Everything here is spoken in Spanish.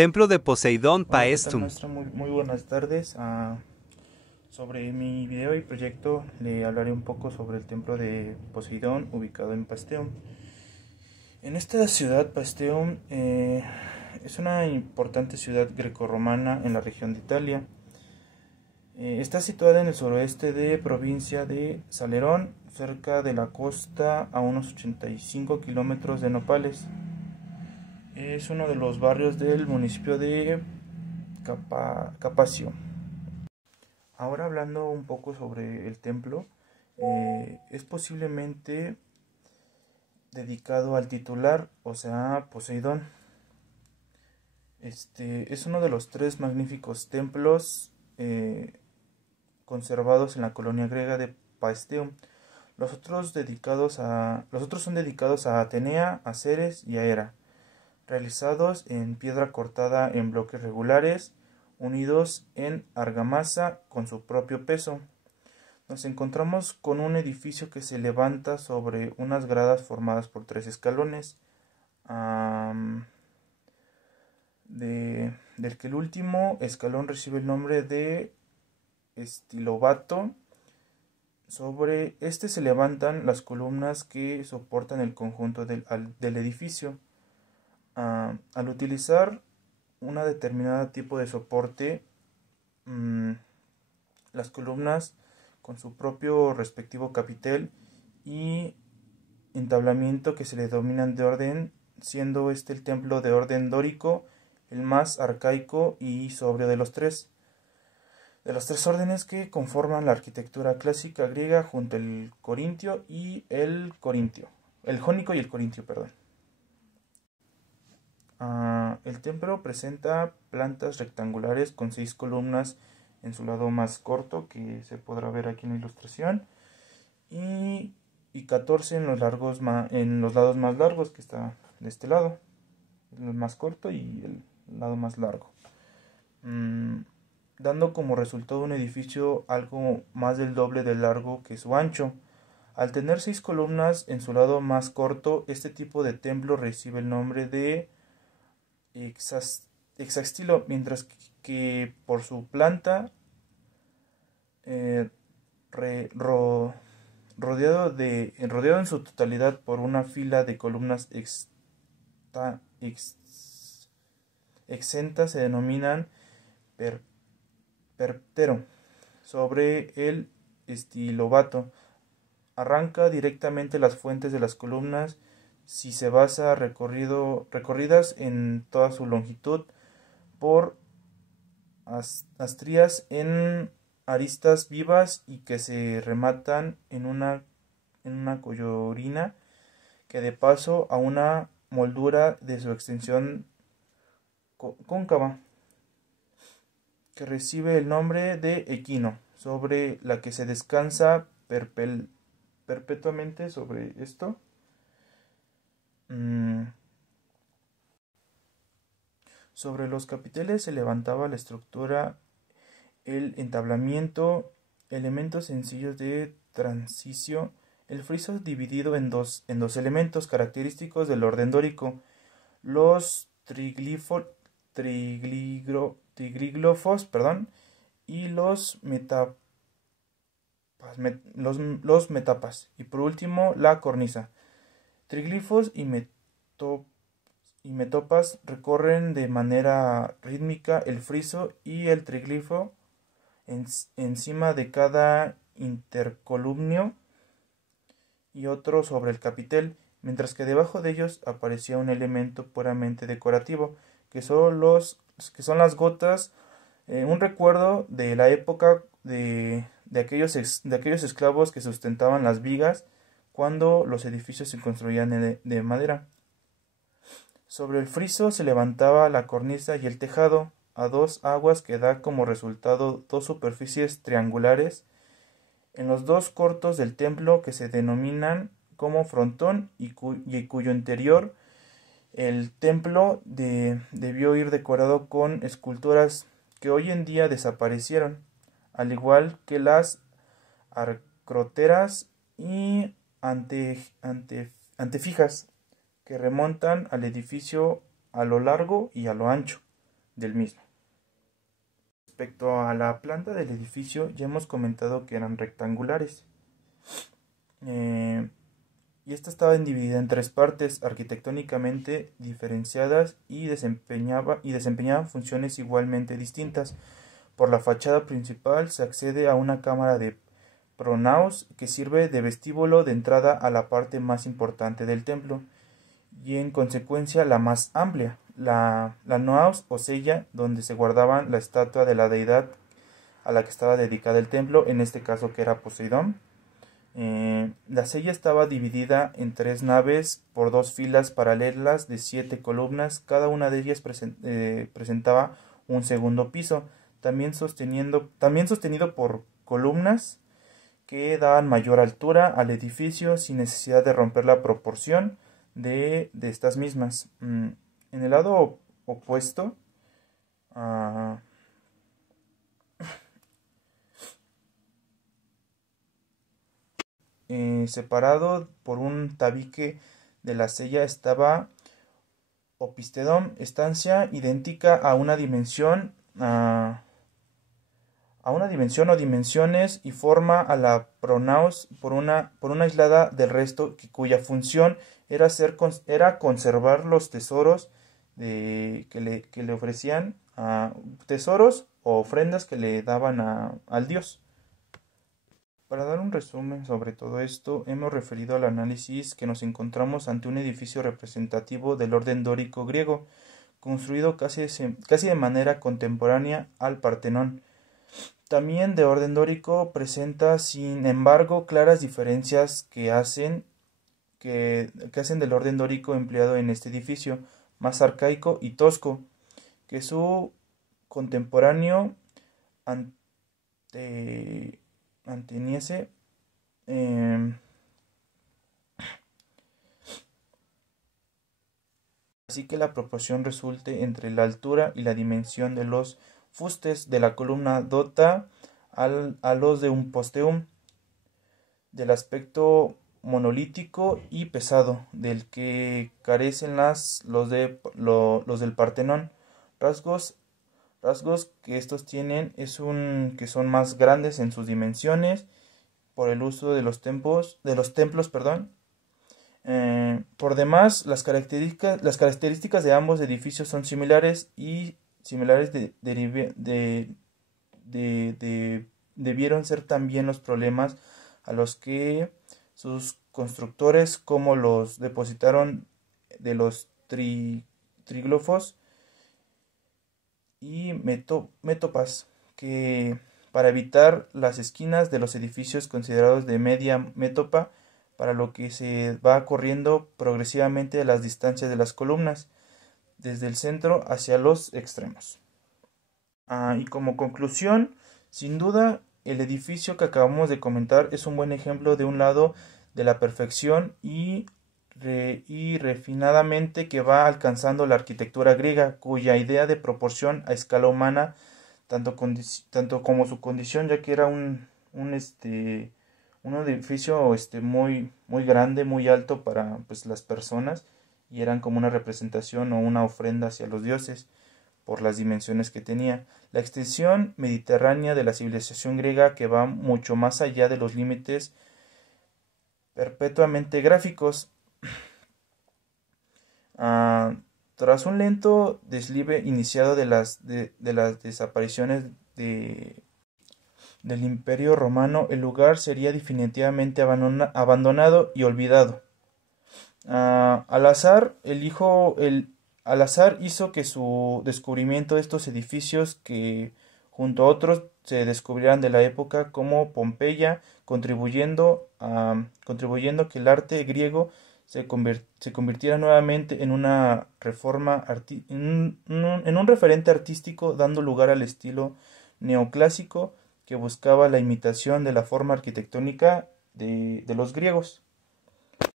Templo de Poseidón Hola, ¿qué tal, Paestum. maestra? Muy buenas tardes. Sobre mi video y proyecto le hablaré un poco sobre el templo de Poseidón ubicado en Paestum. En esta ciudad, Paestum es una importante ciudad grecorromana en la región de Italia. Está situada en el suroeste de provincia de Salerón, cerca de la costa, a unos 85 kilómetros de Nopales. Es uno de los barrios del municipio de Capacio. Ahora hablando un poco sobre el templo, es posiblemente dedicado al titular, o sea, Poseidón. Es uno de los tres magníficos templos conservados en la colonia griega de Paestum. Los otros son dedicados a Atenea, a Ceres y a Hera, realizados en piedra cortada en bloques regulares, unidos en argamasa con su propio peso. Nos encontramos con un edificio que se levanta sobre unas gradas formadas por tres escalones, del que el último escalón recibe el nombre de estilobato. Sobre este se levantan las columnas que soportan el conjunto del edificio. Al utilizar una determinada tipo de soporte, las columnas con su propio respectivo capitel y entablamiento que se le denominan de orden, siendo este el templo de orden dórico el más arcaico y sobrio de los tres órdenes que conforman la arquitectura clásica griega, junto al corintio y el jónico y el corintio, perdón. El templo presenta plantas rectangulares con 6 columnas en su lado más corto, que se podrá ver aquí en la ilustración, y 14 en los lados más largos, que está de este lado, el más corto y el lado más largo, dando como resultado un edificio algo más del doble de largo que su ancho. Al tener 6 columnas en su lado más corto, este tipo de templo recibe el nombre de hexastilo, mientras que por su planta, rodeado en su totalidad por una fila de columnas exentas, se denominan perptero. Sobre el estilobato arranca directamente las fuentes de las columnas, si se basa recorridas en toda su longitud por astrías en aristas vivas y que se rematan en una collorina que de paso a una moldura de su extensión cóncava, que recibe el nombre de equino, sobre la que se descansa perpetuamente. Sobre esto, sobre los capiteles se levantaba la estructura, el entablamiento, elementos sencillos de transición, el friso dividido en dos elementos característicos del orden dórico, los triglifos, y los metapas, y por último la cornisa. Triglifos y metopas recorren de manera rítmica el friso y el triglifo encima de cada intercolumnio y otro sobre el capitel, mientras que debajo de ellos aparecía un elemento puramente decorativo, que son las gotas, un recuerdo de la época de aquellos esclavos que sustentaban las vigas cuando los edificios se construían de madera. Sobre el friso se levantaba la cornisa y el tejado a dos aguas, que da como resultado dos superficies triangulares en los dos cortos del templo, que se denominan como frontón, y cuyo interior el templo debió ir decorado con esculturas que hoy en día desaparecieron, al igual que las acroteras y antefijas, que remontan al edificio a lo largo y a lo ancho. del mismo. Respecto a la planta del edificio, ya hemos comentado que eran rectangulares. Y esta estaba dividida en tres partes arquitectónicamente diferenciadas y desempeñaban funciones igualmente distintas. Por la fachada principal se accede a una cámara de pronaos que sirve de vestíbulo de entrada a la parte más importante del templo y en consecuencia la más amplia, la naos o cella donde se guardaban la estatua de la deidad a la que estaba dedicada el templo, en este caso que era Poseidón. La cella estaba dividida en tres naves por dos filas paralelas de 7 columnas, cada una de ellas presentaba un segundo piso, también sostenido por columnas que daban mayor altura al edificio sin necesidad de romper la proporción de estas mismas. En el lado opuesto, separado por un tabique de la sella, estaba Opistedón, estancia idéntica a una dimensión o dimensiones y forma a la pronaos por una aislada del resto, cuya función era conservar los tesoros que le ofrecían, tesoros o ofrendas que le daban al dios. Para dar un resumen sobre todo esto, hemos referido al análisis que nos encontramos ante un edificio representativo del orden dórico griego, construido casi de manera contemporánea al Partenón. También de orden dórico presenta, sin embargo, claras diferencias que hacen del orden dórico empleado en este edificio, más arcaico y tosco, que su contemporáneo ateniense. Así que la proporción resulte entre la altura y la dimensión de los fustes de la columna dota a los de un posteum, del aspecto monolítico y pesado del que carecen los del Partenón. Rasgos que estos tienen que son más grandes en sus dimensiones por el uso de los templos. Por demás, las características de ambos edificios son similares debieron ser también los problemas a los que sus constructores, como los depositaron de los tríglofos y métopas, que para evitar las esquinas de los edificios considerados de media métopa, para lo que se va corriendo progresivamente las distancias de las columnas, desde el centro hacia los extremos. Y como conclusión, sin duda, el edificio que acabamos de comentar es un buen ejemplo de un lado de la perfección y refinadamente que va alcanzando la arquitectura griega, cuya idea de proporción a escala humana, tanto como su condición, ya que era un edificio muy, muy grande, muy alto para pues, las personas, y eran como una representación o una ofrenda hacia los dioses por las dimensiones que tenía. La extensión mediterránea de la civilización griega, que va mucho más allá de los límites perpetuamente gráficos. Tras un lento deslive iniciado de las desapariciones del Imperio Romano, el lugar sería definitivamente abandonado y olvidado. Al azar hizo que su descubrimiento de estos edificios, que junto a otros se descubrieran de la época como Pompeya, contribuyendo que el arte griego se convirtiera nuevamente en una en un referente artístico, dando lugar al estilo neoclásico que buscaba la imitación de la forma arquitectónica de los griegos.